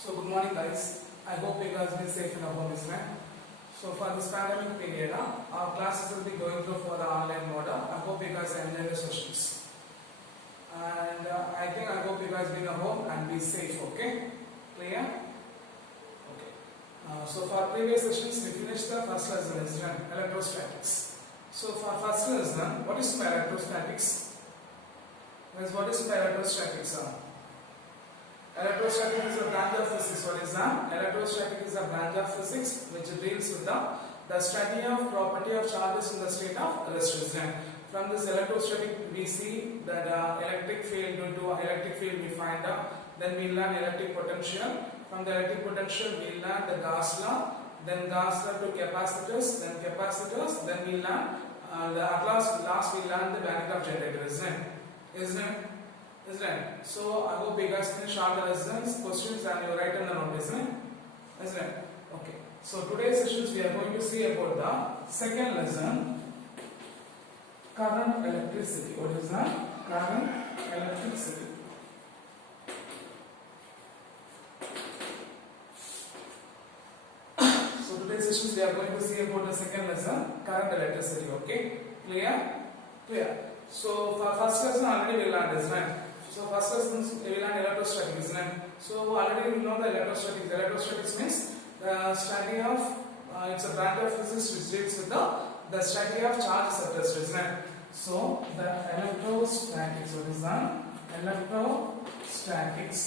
So good morning guys. I hope you guys been safe in home this time. So for this pandemic period, our classes will be going through for the online mode. I hope you guys enjoy the sessions. And I hope you guys be at home and be safe, okay? Clear? Okay. So for previous sessions, we finished the first lesson, electrostatics. So for first lesson, what is electrostatics? Guys, what is electrostatics? Electrostatic is a branch of physics. What is that? Electrostatic is a branch of physics which deals with the study of property of charges in the state of rest. From this electrostatic, we see that electric field due to electric field we find out. Then we learn electric potential. From the electric potential, we learn the Gauss law. Then Gauss law to capacitors. Then capacitors. Then we learn at last we learn the Van de Graaff generator. Isn't it? So I hope you guys finish all the lessons, questions, and you write in the note, isn't it? Okay. So today's sessions we are going to see about the second lesson, current electricity. What is that? Current electricity. So today's sessions we are going to see about the second lesson, current electricity. Okay? Clear. So for first lesson already we learned this, right? So first lesson we learned electrostatic, isn't it? So already we know the electrostatics. Electrostatics means the study of it's a branch of physics which deals with the study of charges at rest, isn't it? So the electrostatics, what is that? Electrostatics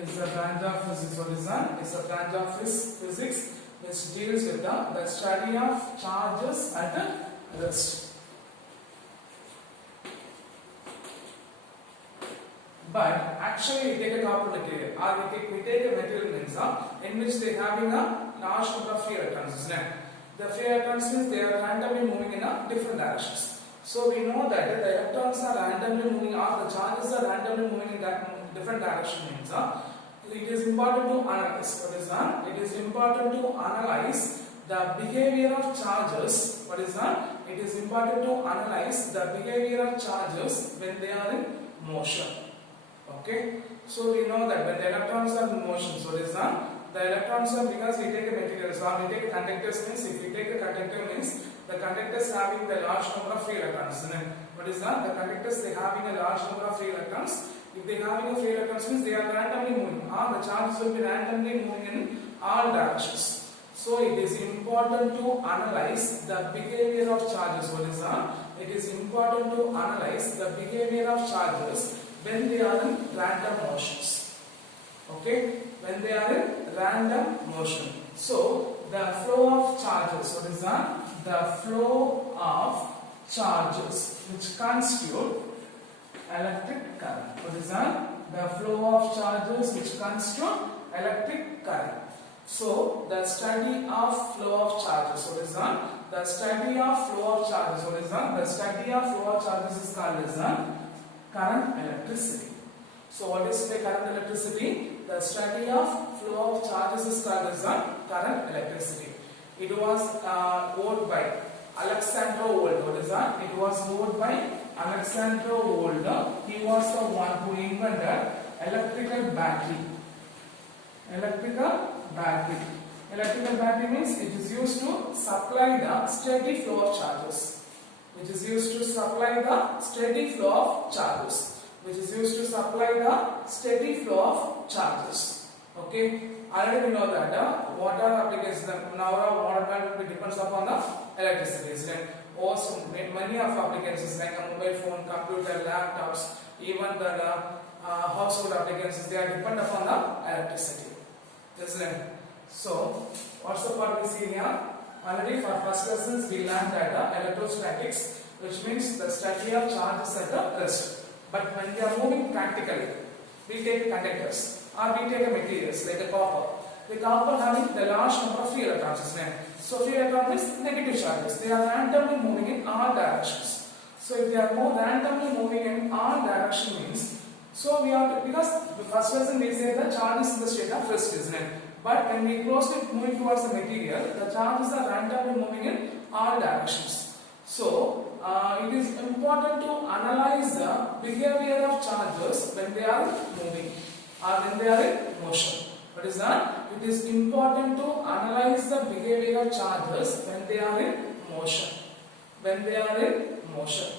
is a branch of physics. What is that? It's a branch of physics which deals with the study of charges at rest. But actually we take a copper material or we take a material means in which they having a large number of free electrons, isn't it? The free electrons means they are randomly moving in different directions. So we know that the electrons are randomly moving or the charges are randomly moving in that different direction means it is important to analyze. What is that? It is important to analyze the behavior of charges. What is that? It is important to analyze the behavior of charges when they are in motion. Okay, so we know that when the electrons are in motion, so this the electrons are, because we take a material, so we take a conductors means if we take a conductor means the conductors having the large number of free electrons. What is that? The conductors they having a large number of free electrons. If they having a free electrons means they are randomly moving. The charges will be randomly moving in all directions. So it is important to analyze the behavior of charges. What is that? It is important to analyze the behavior of charges when they are in random motions. Okay, when they are in random motion. So the flow of charges, what is that? The flow of charges which constitute electric current. What is that? The flow of charges which constitute electric current. So the study of flow of charges. What is that? The study of flow of charges. What is that? The study of flow of charges is called as current electricity. So what is the current electricity? The study of flow of charges is called as current electricity. It was wrote by Alexander Volt. What is that? It was wrote by Alexander Volt. He was the one who invented electrical battery. Electrical battery means it is used to supply the steady flow of charges. Which is used to supply the steady flow of charges. Okay. Already we know that water applications, now water plant depends upon the electricity. Isn't it? Also, many of applications like a mobile phone, computer, laptops, even the household applications, they are dependent upon the electricity. Isn't it? So, what's the part we see here? Already for first lessons we learned that electrostatics, which means the study of charges at the rest. But when we are moving practically, we take conductors or we take materials like a copper. The copper having the large number of free electrons, isn't it? So free electrons is negative charges. They are randomly moving in all directions. So if they are more randomly moving in all directions means, so we have to, because the first lesson we said the charge is in the state of rest, isn't it? But when we closely moving towards the material, the charges are randomly moving in all directions. So it is important to analyze the behavior of charges when they are moving or when they are in motion. What is that? It is important to analyze the behavioral charges when they are in motion. When they are in motion.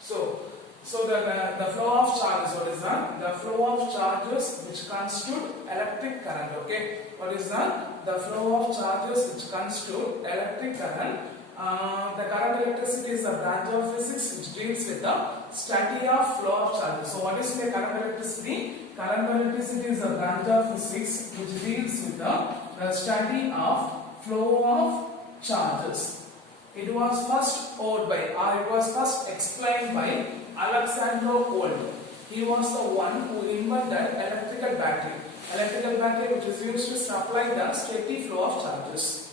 So the flow of charges, what is that? The flow of charges which constitute electric current. Okay, what is that? The flow of charges which constitute electric current. The current electricity is a branch of physics which deals with the study of flow of charges. So what is the current electricity? Current electricity is a branch of physics which deals with the study of flow of charges. It was first explained by Alexander Volt. He was the one who invented electrical battery which is used to supply the steady flow of charges.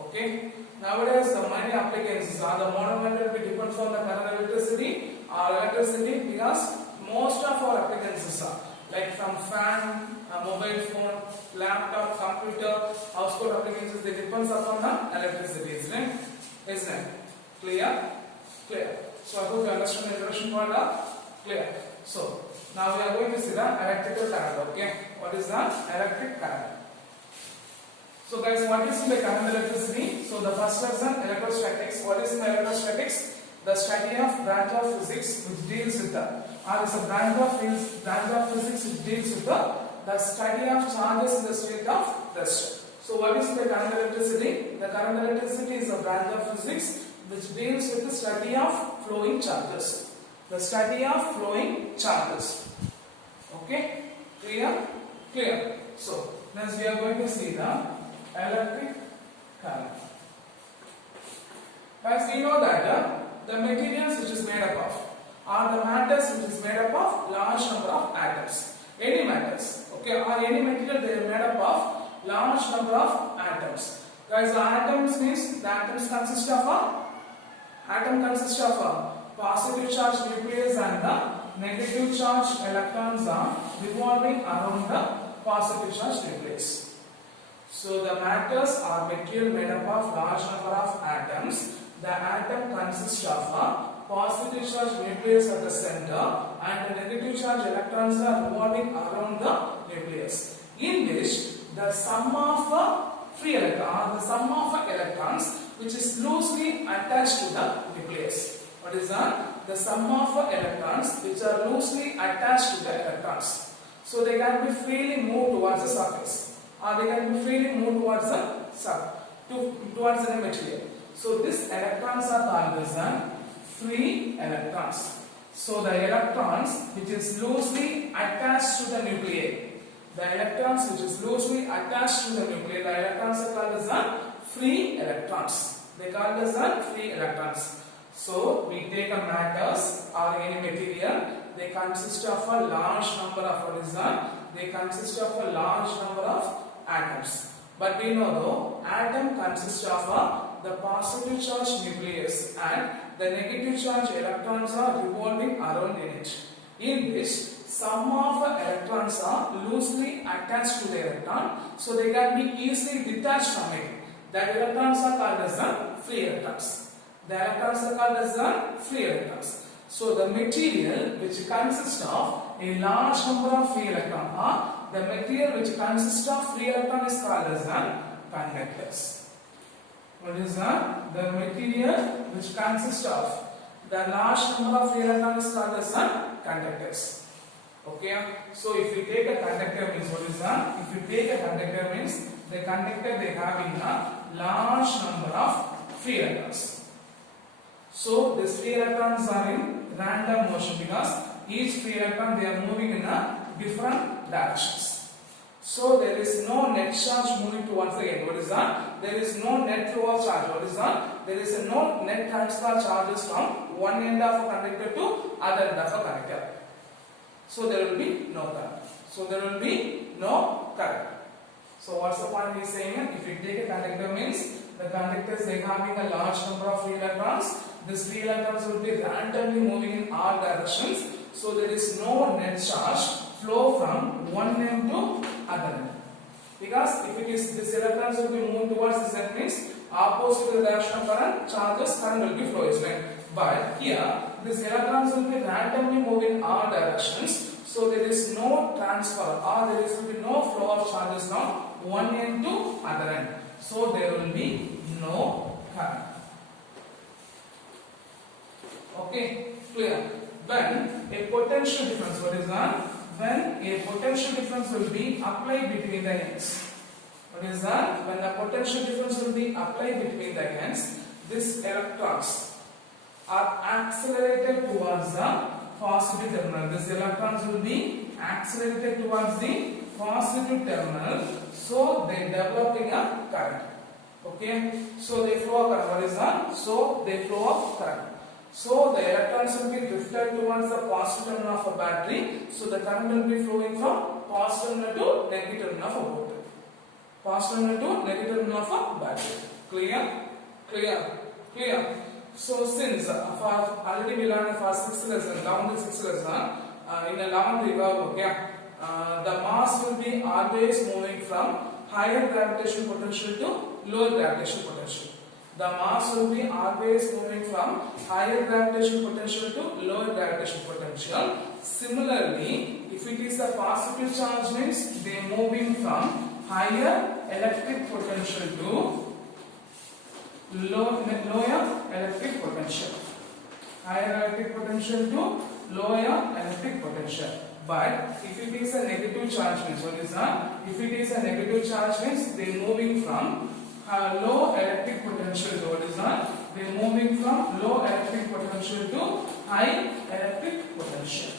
Okay. Nowadays, the many applications are the modern method will depend on the current electricity because most of our applications are like from fan, mobile phone, laptop, computer, household applications. They depend upon the electricity, isn't it? Clear? Clear. So I hope you understand the introduction part. Clear. So now we are going to see the electrical current. Okay. What is the electric current? So guys, what is the current electricity? So the first lesson, electrostatics. What is electrostatics? The study of branch of physics which deals with is a branch of physics which deals with the study of charges in the state of rest. So what is the current electricity? The current electricity is a branch of physics which deals with the study of flowing charges. The study of flowing charges. Okay? Clear? Clear. So next we are going to see the electric current. Guys, we know that the materials which is made up of are the matters which is made up of large number of atoms. Any matters, okay, or any material they are made up of large number of atoms. Guys, the atoms means the atoms consist of a positive charge nucleus and the negative charge electrons are revolving around the positive charge nucleus. So the matters are material made up of large number of atoms. The atom consists of a positive charge nucleus at the center and the negative charge electrons are revolving around the nucleus. In which the sum of free electrons, the sum of electrons which is loosely attached to the nucleus. What is that? The sum of electrons which are loosely attached to the electrons. So they can be freely moved towards the surface, or they can be freely moved towards the material. So these electrons are called as free electrons. So the electrons which is loosely attached to the nuclei, the electrons which is loosely attached to the nuclei, the electrons are called as free electrons. They are called as free electrons. So we take a matters or any material, they consist of a large number of they consist of a large number of atoms. But we know though, atom consists of the positive charge nucleus and the negative charge electrons are revolving around in it. In which some of the electrons are loosely attached to the electron, so they can be easily detached from it. That electrons are called as free electrons. The electrons are called as free electrons. So the material which consists of a large number of free electrons, the material which consists of free electron is called as conductors. What is that? The material which consists of the large number of free electrons is called as conductors. Okay. So if you take a conductor means what is that? If you take a conductor means the conductor they having a large number of free electrons. So these free electrons are in random motion because each free electron they are moving in a different directions. So there is no net charge moving towards the end. What is that? There is no net flow of charge. What is that? There is no net transfer charges from one end of a conductor to other end of a conductor. So there will be no current. So there will be no current. So what's the point we are saying? If you take a conductor means the conductors they having a large number of free electrons. These free electrons will be randomly moving in all directions. So there is no net charge flow from one end to other end. Because if it is this electrons will be moving towards this end means opposite to the direction of current, current will be flowing. Right? But here these electrons will be randomly moving in all directions. So there is no transfer or there will be no flow of charges from one end to other end. So there will be no current. Okay, clear? When a potential difference, what is that? When a potential difference will be applied between the ends. What is that? When the potential difference will be applied between the ends, these electrons are accelerated towards the positive terminal. These electrons will be accelerated towards the positive terminal. So they developing a current. Okay. So they flow a current. What is that? So they flow a current. So the electrons will be drifted towards the positive terminal of a battery. So the current will be flowing from positive terminal to negative terminal of a motor. Positive terminal to negative terminal of a battery. Clear? Clear? Clear? So since already we learned for 6th lesson, 11th 6th lesson, in the 11th revolve, okay, the mass will be always moving from higher gravitational potential to lower gravitational potential. The mass will be always moving from higher gravitational potential to lower gravitational potential. Similarly, if it is a positive charge means they are moving from higher electric potential to lower electric potential. Higher electric potential to lower electric potential. But if it is a negative charge means, what is that? If it is a negative charge means they are moving from low electric potential to, what is that? They are moving from low electric potential to high electric potential.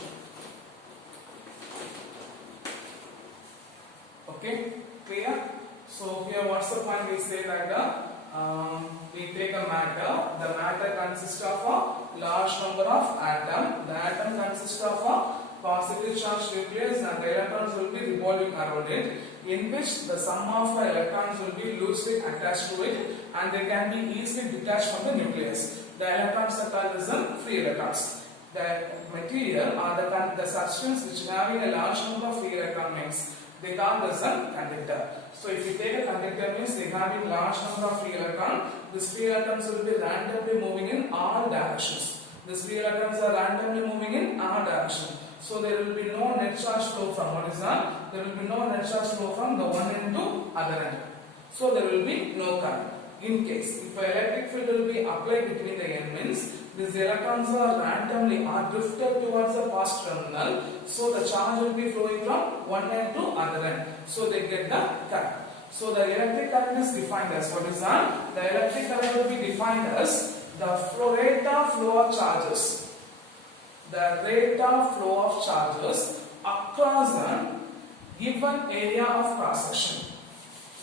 Okay, clear? So here what's the point? We say that we take a matter. The matter consists of a large number of atoms. The atom consists of a positive charged nucleus and the electrons will be revolving around it, in which the sum of the electrons will be loosely attached to it and they can be easily detached from the nucleus. The electrons are called as free electrons. The material or the substance which having a large number of free electrons they call as a conductor. So if you take a conductor means they have a large number of free electrons. These free electrons will be randomly moving in all directions. These free electrons are randomly moving in all directions. So there will be no net charge flow from, what is that? There will be no net charge flow from the one end to other end. So there will be no current. In case if an electric field will be applied between the end means these electrons are randomly drifted towards the positive terminal. So the charge will be flowing from one end to other end. So they get the current. So the electric current is defined as, what is that? The electric current will be defined as the rate of flow of charges. The rate of flow of charges across a given area of cross section.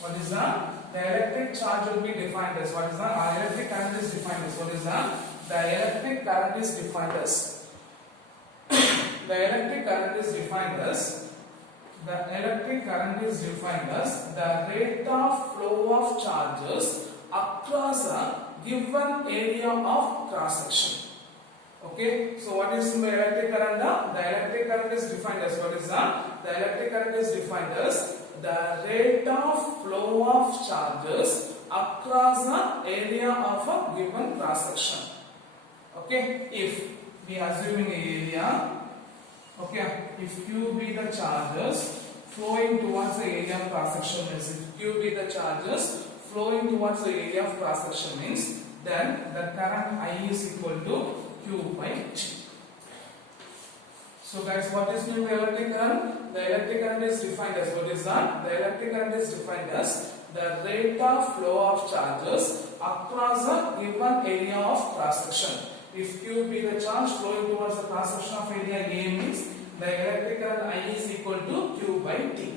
What is that? The electric charge will be defined as, what is that? Our electric current is defined as, what is that? The electric current is defined as the electric current is defined as the rate of flow of charges across a given area of cross section. Okay, so what is the electric current? The electric current is defined as, what is that? The electric current is defined as the rate of flow of charges across an area of a given cross section. Okay, if we are assuming an area, okay, if Q be the charges flowing towards the area of cross section means, if Q be the charges flowing towards the area of cross section means, then the current I is equal to Q by T. So guys, what is meant by electric current? The electric current is defined as, what is that? The electric current is defined as the rate of flow of charges across a given area of cross section. If Q be the charge flowing towards the cross section of area A means the electric current I is equal to Q by T.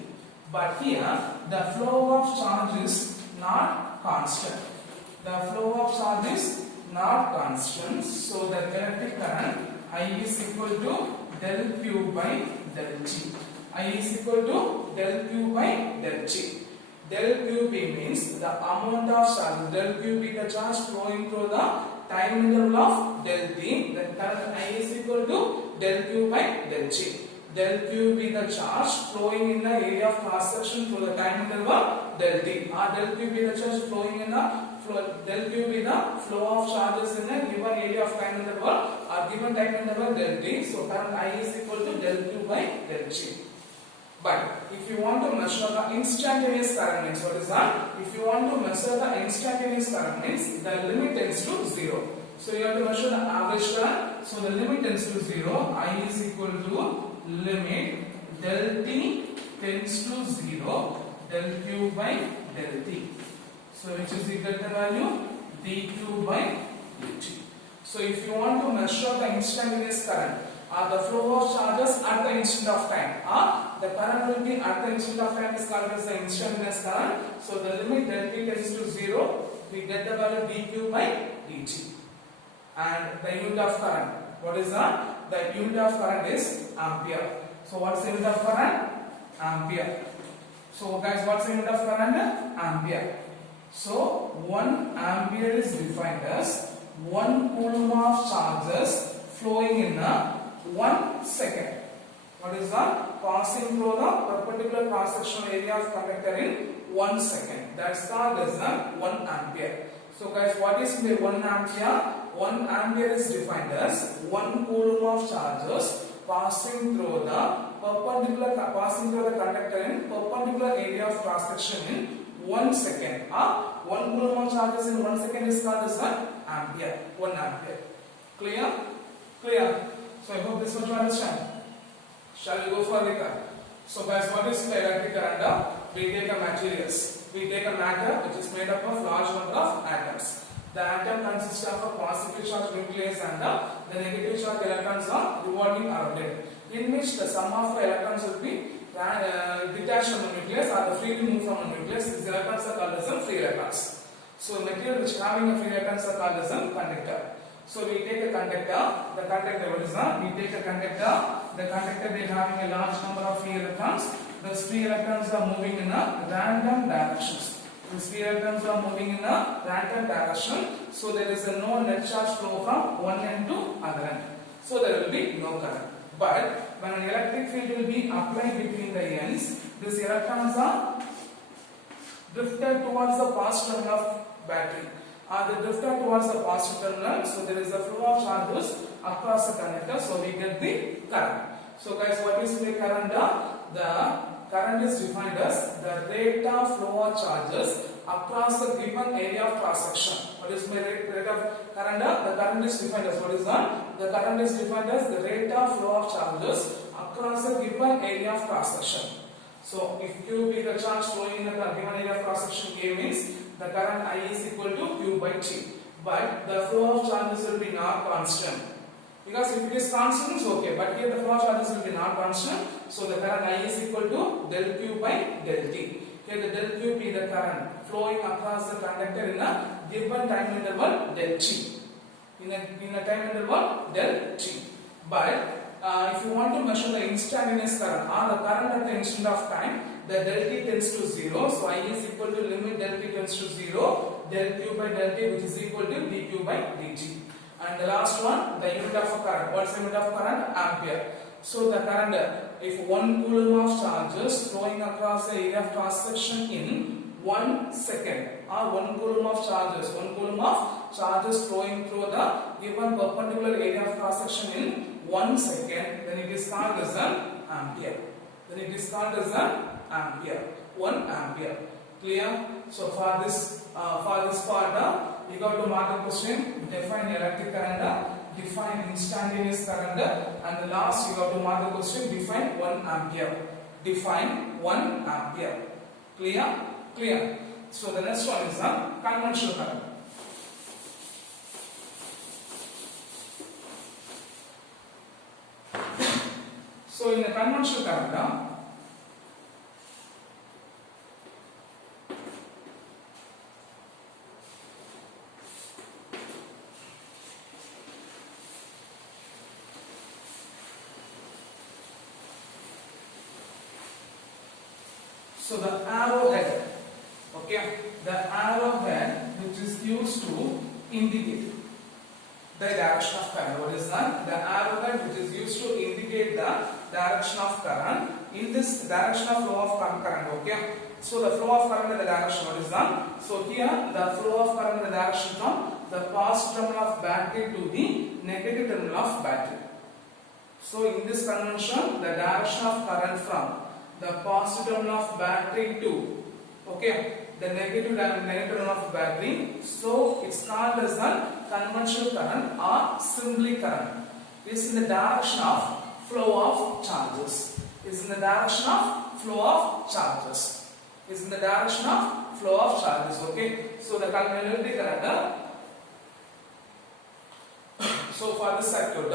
But here the flow of charge is not constant. The flow of charge is not constant. So the electric current I is equal to del Q by del T. I is equal to del Q by del T. Del QB means the amount of charge. Del QB the charge flowing through the time interval of del T. Then current I is equal to del Q by del T. Del QB the charge flowing in the area of cross section through the time interval del T. Or del QB the charge flowing in the del q be the flow of charges in a given area of time interval or given time interval del t. So current I is equal to del q by del g. But if you want to measure the instantaneous current means, what is that? If you want to measure the instantaneous current means, the limit tends to 0. So you have to measure the average current. So the limit tends to 0. I is equal to limit del t tends to 0 del q by del t. So which is equal to the value dq by dt. So if you want to measure the instantaneous current or the flow of charges at the instant of time, the current will be at the instant of time is called as the instantaneous current. So the limit del t tends to 0, we get the value dq by dt. And the unit of current, what is that? The unit of current is ampere. So what's the unit of current? Ampere. So guys, what's the unit of current? Ampere. So 1 ampere is defined as 1 coulomb of charges flowing in 1 second. What is that? Passing through the perpendicular cross-sectional area of conductor in 1 second. That's called as 1 ampere. So guys, what is the 1 ampere? 1 ampere is defined as 1 coulomb of charges passing through the conductor in perpendicular area of cross-section in 1 second. 1 coulomb of charges in 1 second is called as ampere. 1 ampere. Clear? Clear. So I hope this much you understand. Shall we go further? So guys, what is the electric current? We take a materials. We take a matter which is made up of large number of atoms. The atom consists of a positive charge nucleus and the negative charge electrons are revolving around it, in which the sum of the electrons will be detached from the nucleus or freely moved from the nucleus. These electrons are called as free electrons. So material which having a free electrons are called as a conductor. So we take a conductor. The conductor, what is that? We take a conductor. The conductor they having a large number of free electrons. Those free electrons are moving in a random directions. These free electrons are moving in a random direction. So there is a no net charge flow from one end to other end. So there will be no current. But when an electric field will be applied between the ends, these electrons are drifted towards the positive terminal of battery. They drifted towards the positive terminal. So there is a flow of charges across the conductor. So we get the current. So guys, what is the current? The current is defined as the rate of flow of charges across the given area of cross section. What is my rate of current? The current is defined as, what is that? The current is defined as the rate of flow of charges across the given area of cross section. So if Q be the charge flowing in the given area of cross section K means the current I is equal to Q by T. But the flow of charges will be not constant. Because if it is constant, it's okay. But here the flow of charges will be not constant. So the current I is equal to del Q by del T. Here the del Q be the current flowing across the conductor in a given time interval del T. In a time interval del T. But if you want to measure the instantaneous current or the current at the instant of time, the del T tends to 0. So I is equal to limit del T tends to 0, del Q by del T, which is equal to dQ by dt. And the last one, the unit of current. What's the unit of current? Ampere. So the current, if 1 coulomb of charges flowing across the area of cross section in 1 second, or 1 coulomb of charges flowing through the given perpendicular area of cross section in 1 second, then it is called as an ampere. 1 ampere. Clear? So for this part, you got to mark the question, define electric current, define instantaneous current, and the last you got to mark the question, define 1 ampere. Define 1 ampere. Clear? Clear. So the next one is conventional current. So in a conventional current, so the arrowhead, okay, the arrowhead which is used to indicate the direction of current. What is that? The arrowhead which is used to indicate the direction of current in this direction of flow of current. Okay, so the flow of current in the direction, what is done? So here the flow of current in the direction from the positive terminal of battery to the negative terminal of battery. So in this convention, the direction of current from the positive terminal of battery to, okay, the negative terminal of battery. So it's called as a conventional current or simply current. Is in the direction of flow of charges. Is in the direction of flow of charges. Is in the direction of flow of charges. Okay. So the electric current. So for this circuit,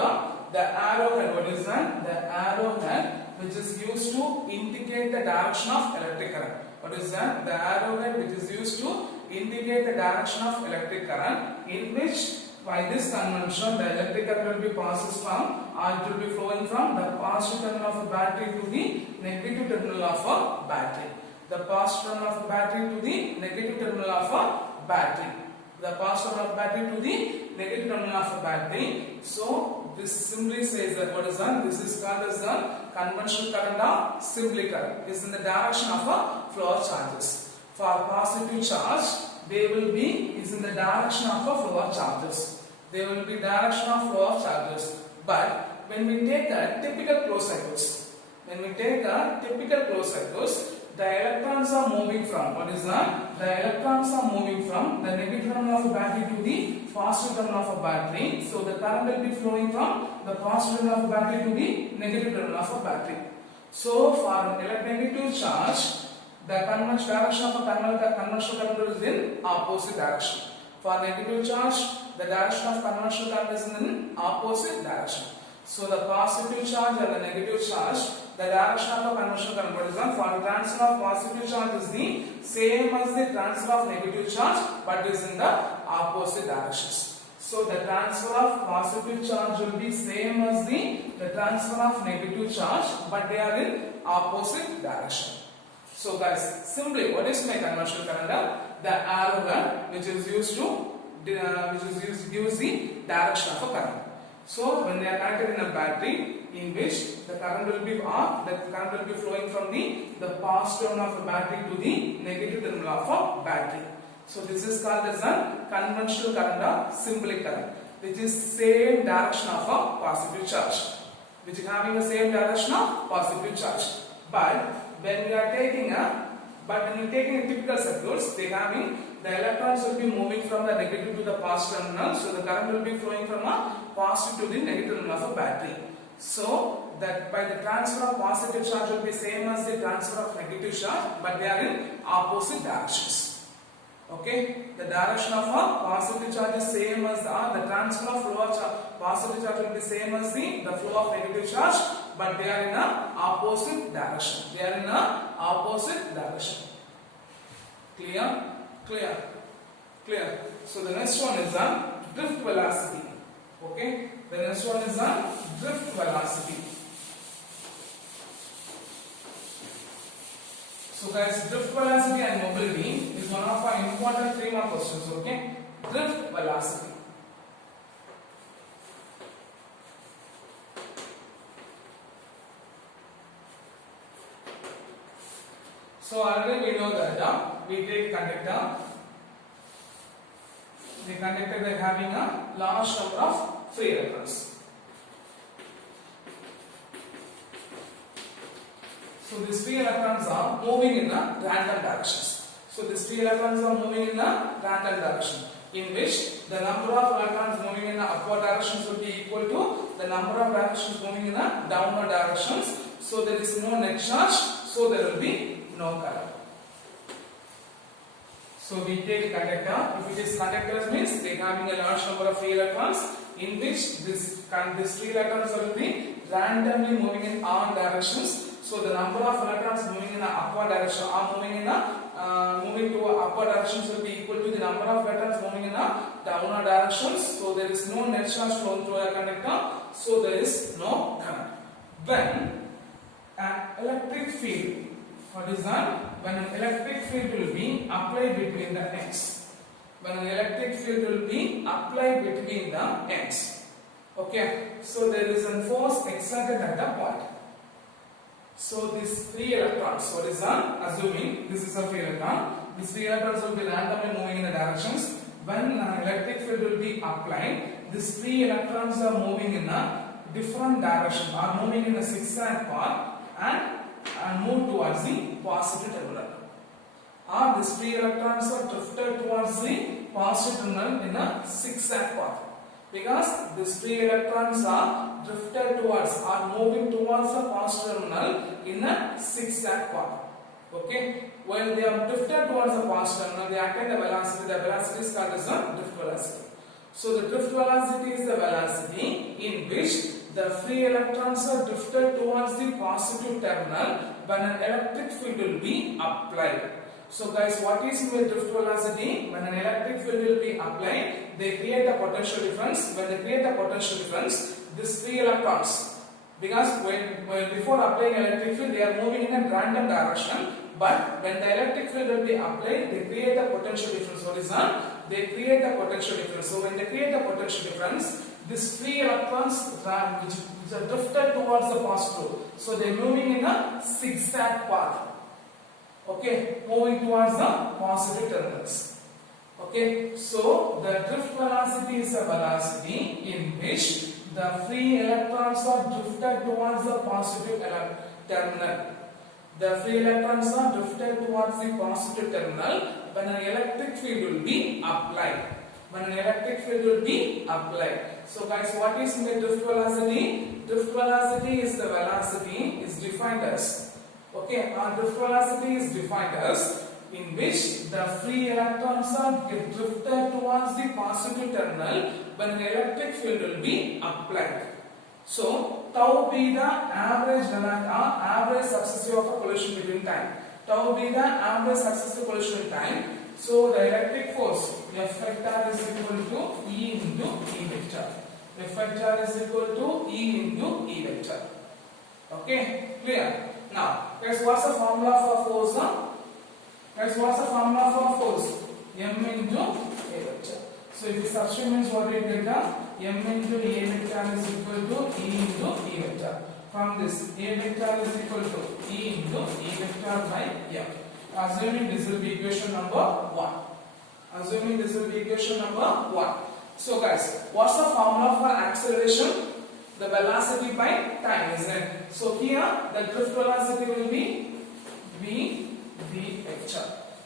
the arrowhead, what is that? The arrowhead which is used to indicate the direction of electric current. What is that? The arrowhead which is used to indicate the direction of electric current, in which by this convention the electric current will be passes from, or it will be flowing from the positive terminal of a battery to the negative terminal of a battery. The positive terminal of a battery to the negative terminal of a battery. The positive terminal of battery to the negative terminal of a battery. So this simply says that what is done? This is called as the conventional current or simply current. Is in the direction of a flow of charges. For positive charge, they will be is in the direction of a flow of charges. They will be direction of flow of charges. But when we take a typical closed circuits, the electrons are moving from, what is that? The electrons are moving from the negative terminal of a battery to the positive terminal of a battery. So the current will be flowing from the positive terminal of a battery to the negative terminal of a battery. So for an electronegative charge, the conventional direction of a conventional current is in opposite direction. For negative charge, the direction of conventional current is in opposite direction. So the positive charge and the negative charge, the direction of a conventional current, what is done? For the transfer of positive charge is the same as the transfer of negative charge, but is in the opposite directions. So the transfer of positive charge will be same as the transfer of negative charge, but they are in opposite direction. So guys, simply what is my conventional current? The arrowhead which is used to gives the direction of a current. So when they are connected in a battery, in which the current will be flowing from the positive terminal of a battery to the negative terminal of a battery. So this is called as a conventional current or simply current, which is same direction of a positive charge, which is having the same direction of positive charge. But when we are taking a typical circuits, they having the electrons will be moving from the negative to the positive terminal. So the current will be flowing from a positive to the negative terminal of a battery. So that by the transfer of positive charge will be same as the transfer of negative charge, but they are in opposite directions. Okay, the direction of a positive charge is same as the transfer of flow of charge. Positive charge will be same as the flow of negative charge, but they are in a opposite direction. They are in a opposite direction. Clear? Clear? Clear? So the next one is the drift velocity. Okay, the next one is the drift velocity. So guys, drift velocity and mobility is one of our important 3 mark questions. Okay, drift velocity. So already we know that we take conductor. The conductor is having a large number of free electrons. So these free electrons are moving in a random directions. So these free electrons are moving in a random direction, in which the number of electrons moving in the upward directions will be equal to the number of directions moving in the downward directions. So there is no net charge, so there will be no current. So we take conductor. If it is conductors means they are having a large number of free electrons, in which this free electrons will be randomly moving in all directions. So the number of electrons moving in the upward direction or moving to upward directions will be equal to the number of electrons moving in the downward directions. So there is no net charge flowing through a conductor, so there is no current. When an electric field, what is that? When an electric field will be applied between the ends. When an electric field will be applied between the ends. Okay, so there is a force exerted at the point. So these free electrons, what is that? Assuming this is a free electron, these free electrons will be randomly moving in the directions. When an electric field will be applied, these free electrons are moving in a different direction, are moving in a zigzag path and move towards the positive terminal. Or these free electrons are drifted towards the positive terminal in a zigzag path. Because these free electrons are drifted towards, are moving towards the positive terminal in a zigzag path. Okay, when they are drifted towards the positive terminal, they attain the velocity. The velocity is called as the drift velocity. So the drift velocity is the velocity in which the free electrons are drifted towards the positive terminal when an electric field will be applied. So guys, what is the drift velocity? When an electric field will be applied, they create a potential difference. When they create a potential difference, these free electrons, because when before applying electric field, they are moving in a random direction. But when the electric field will be applied, they create a potential difference. What is that? They create a potential difference. So when they create a potential difference, these free electrons which are drifted towards the positive. So they are moving in a zigzag path. Okay, moving towards the positive terminals. Okay, so the drift velocity is a velocity in which the free electrons are drifted towards the positive terminal. The free electrons are drifted towards the positive terminal when an electric field will be applied. When an electric field will be applied. So guys, what is the drift velocity? Drift velocity is the velocity is defined as, okay, our drift velocity is defined as in which the free electrons are drifted towards the positive terminal when an electric field will be applied. So tau be the average successive of a collision between time. Tau be the average successive collision time. So the electric force F vector is equal to E into E vector. F vector is equal to E into E vector. Okay, clear? Now, guys, what's the formula for force? Guys, what's the formula for force? M into A vector. So if you substitute means what we get? M into A vector is equal to E into E vector. From this, A vector is equal to E into E vector by M. Assuming this will be equation number 1. Assuming this will be equation number 1. So guys, what's the formula for acceleration? The velocity by time, isn't it? So here the drift velocity will be v vector.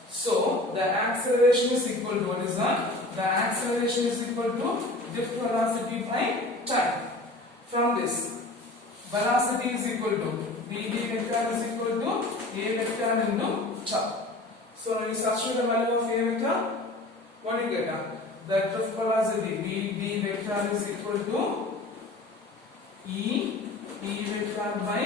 So the acceleration is equal to, what is that? The acceleration is equal to drift velocity by time. From this, velocity is equal to v vector is equal to A vector into tau. So when you substitute the value of A vector, what do you get? The drift velocity v vector is equal to E vector by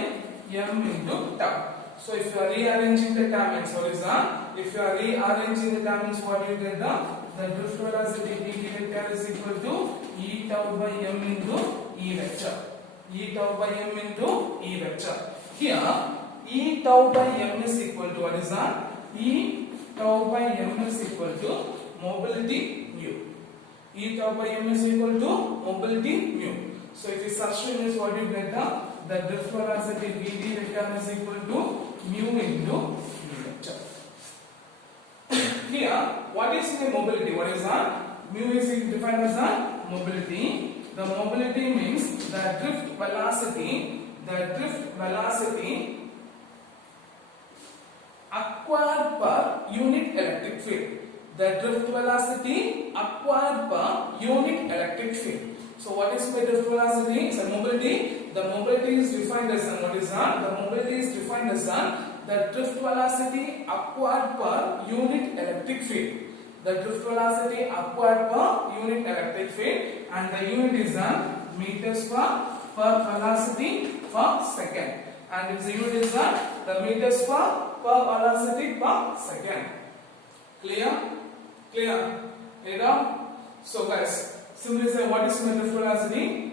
M into tau. So if you are rearranging the terms, what is that? If you are rearranging the terms, what do you get? The drift velocity v vector is equal to E tau by M into E vector. E tau by M into E vector. Here, E tau by M is equal to, what is that? E tau by M is equal to mobility mu. E tau by M is equal to mobility mu. So if you substitute this, what do you get? The drift velocity v vector is equal to mu into E vector. Here, what is the mobility? What is that? Mu is defined as the mobility. The mobility means the drift velocity acquired per unit electric field. The drift velocity acquired per unit electric field. So what is the drift velocity? It's a mobility. The mobility is defined as what is that? The mobility is defined as the drift velocity acquired per unit electric field. The drift velocity acquired per unit electric field, and the unit is meters per velocity per second, and its unit is the meters per velocity per second. Clear? Clear? So guys, simply say what is the drift velocity?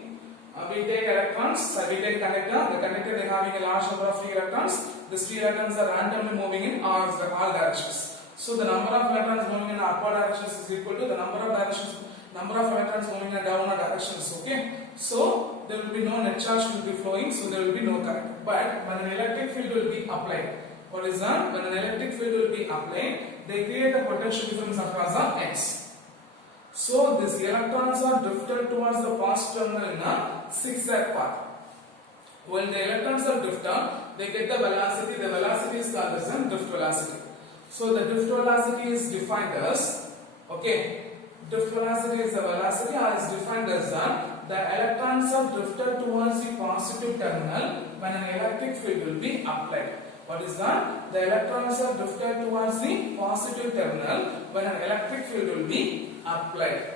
We take electrons, we take conductor. The conductor is having a large number of free electrons. These free electrons are randomly moving in all directions. So the number of electrons moving in upward directions is equal to the number of electrons moving in downward directions. Okay. So there will be no net charge will be flowing, so there will be no current. But when an electric field will be applied, what is that? When an electric field will be applied, they create a potential difference across the x. So these electrons are drifted towards the positive terminal in a zigzag path. When the electrons are drifted, they get the velocity. The velocity is called as drift velocity. So the drift velocity is defined as, okay, drift velocity is the velocity as defined as the electrons are drifted towards the positive terminal when an electric field will be applied. What is that? The electrons are drifted towards the positive terminal when an electric field will be applied.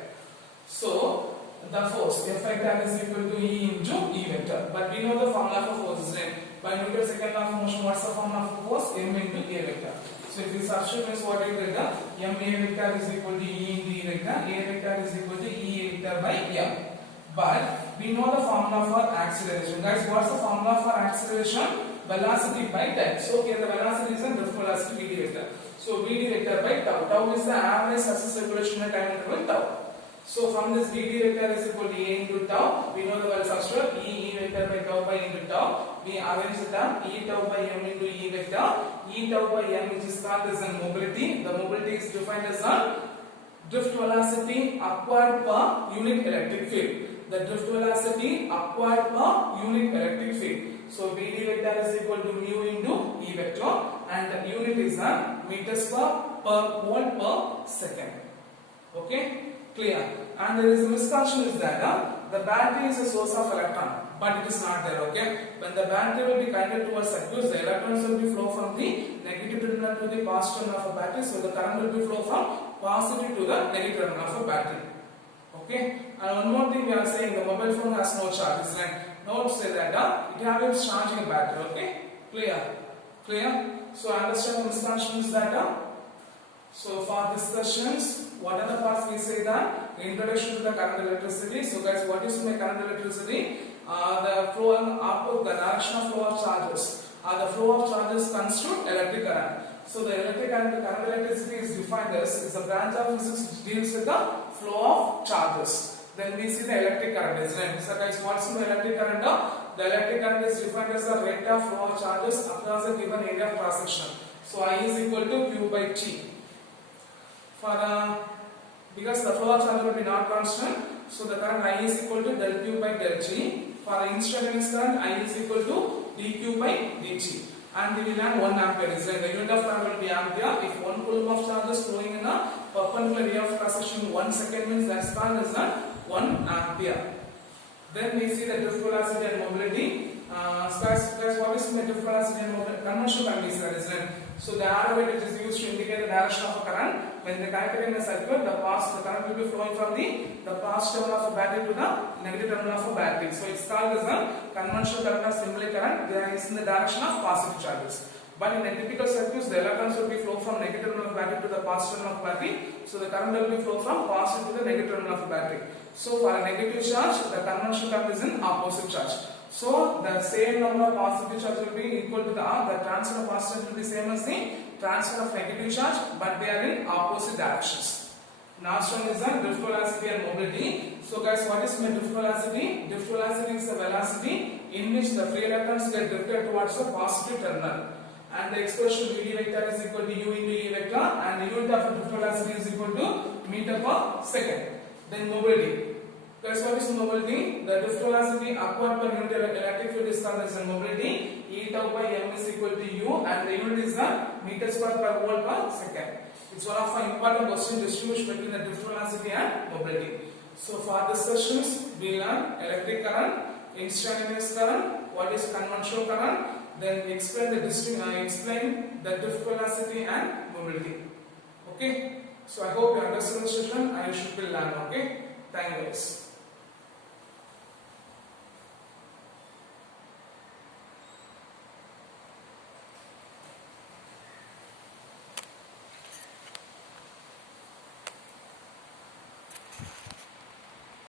So the force F vector is equal to E into E vector. But we know the formula for force, isn't it? By Newton's second law of motion, what's the formula for force? M into A vector. So if you substitute this, what you get? M A vector is equal to E into E vector. A vector is equal to E vector by M. But we know the formula for acceleration. Guys, what's the formula for acceleration? Velocity by time. So here the velocity is a drift velocity Vd vector. So Vd vector by tau. Tau is the average surface circulation at time interval tau. So from this Vd vector is equal to A into tau. We know the value substitute E vector by tau by into tau. We arrange the term E tau by M into E vector. E tau by M, which is called as a mobility. The mobility is defined as a drift velocity upward per unit electric field. The drift velocity upward per unit electric field. So Vd vector is equal to mu into E vector, and the unit is meters per volt per second. Okay, clear? And there is a misconception is that the battery is a source of electron, but it is not there. Okay, when the battery will be connected to a circuit, the electrons will be flow from the negative terminal to the positive terminal of a battery. So the current will be flow from positive to the negative terminal of a battery. Okay, and one more thing we are saying, the mobile phone has no charge, isn't it? Note say that it has charging a battery. Okay, clear. So understand the misconception is that so for discussions, what are the parts we say that introduction to the current electricity. So guys, what is my current electricity? The flow and output, the direction of flow of charges. The flow of charges constitute electric current. So the electric current electricity is defined as is a branch of physics which deals with the flow of charges. Then we see the electric current, isn't it? So guys, what's the electric current? The electric current is defined as the rate of flow of charges across a given area of cross section. So I is equal to Q by T. Because the flow of charge will be not constant, so the current I is equal to del Q by del G. For the instantaneous current, I is equal to dQ by dt. And we will learn 1 ampere. Is the unit of current will be ampere. If 1 coulomb of charge is flowing in a perpendicular area of cross section 1 second means that's called as 1 ampere. Then we see the drift velocity and mobility. Guys, what is the drift velocity and mobility? Conventional current is that, isn't it? So the arrow which is used to indicate the direction of a current. When they connected in a circuit, the current will be flowing from the positive terminal of a battery to the negative terminal of a battery. So it's called as a conventional current or simple current. They are in the direction of positive charges. But in a typical circuit, the electrons will be flow from negative terminal of battery to the positive terminal of battery. So the current will be flow from positive to the negative terminal of battery. So for a negative charge, the conventional current is in opposite charge. So the same number of positive charge will be equal to the transfer of positive will be same as the transfer of negative charge, but they are in opposite directions. Last one is the drift velocity and mobility. So guys, what is my drift velocity? Drift velocity is the velocity in which the free electrons get drifted towards the positive terminal. And the expression Vd vector is equal to U into E vector, and the unit of drift velocity is equal to meter per second. Then mobility. Guys, what is mobility? The drift velocity upward per unit electric field is called as mobility. E tau by M is equal to U, and the unit is the meters per volt per second. It's one of the important question distinguish between the drift velocity and mobility. So for the sessions, we learn electric current, instantaneous current, what is conventional current, then explain the drift velocity and mobility. Okay. So I hope you understand the session and you should be learn. Okay. Thank you guys.